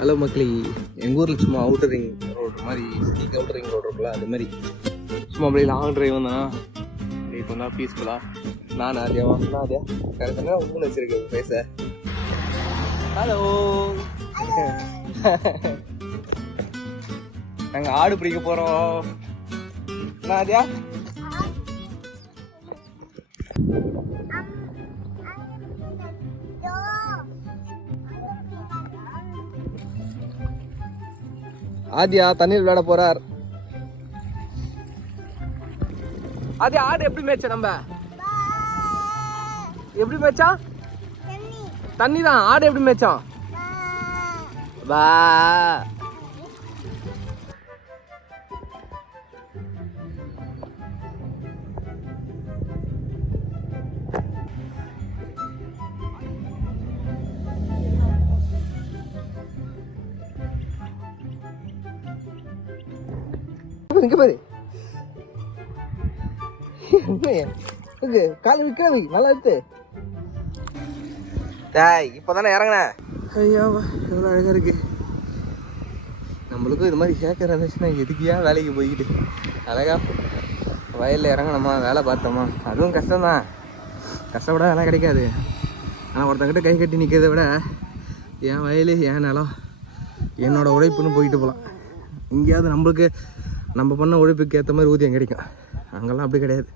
Hello மக்களே, எங்கள் ஊரில் சும்மா அவுட்டர் ரிங் ரோடு மாதிரி சிட்டிக்கு அவுட்டர் ரிங் ரோடு இருக்குல்ல, அது மாதிரி சும்மா அப்படியே லாங் ட்ரைவ் வந்தேன்னா அப்படியே கொஞ்சம் பீஸ்ஃபுல்லாக நான் ஆதியாவா கரெக்டாக ஊன்னு வச்சுருக்கேன் பேச. ஹலோ, நாங்கள் ஆடு பிடிக்க போகிறோம். என்ன ஆதியா? ஆதியா தண்ணீர் விளையாட போறார். ஆதியா ஆடு எப்படி மேய்ச்ச? நம்ம எப்படி மேய்ச்சா? தண்ணி தான். ஆடு எப்படி மேய்ச்சான்? வா இங்க பாரு, கால் விற்கிறவை நல்லா இருக்கு. இப்பதானே இறங்கின. ஐயாவா எவ்வளோ அழகா இருக்கு. நம்மளுக்கும் இது மாதிரி கேட்கற இருந்துச்சுன்னா எதுக்கியா வேலைக்கு போய்கிட்டு அழகா வயலில் இறங்கணுமா, வேலை பார்த்தோமா, அதுவும் கஷ்டம்தான். கஷ்டப்பட வேலை கிடைக்காது. ஆனால் ஒருத்தங்கிட்ட கை கட்டி நிற்கிறத விட என் வயல் என் நிலம் என்னோட உழைப்புன்னு போயிட்டு போகலாம். இங்கேயாவது நம்மளுக்கு நம்ம பண்ண உழைப்புக்கு ஏற்ற மாதிரி ஊதியம் கிடைக்கும். அங்கெல்லாம் அப்படி கிடையாது.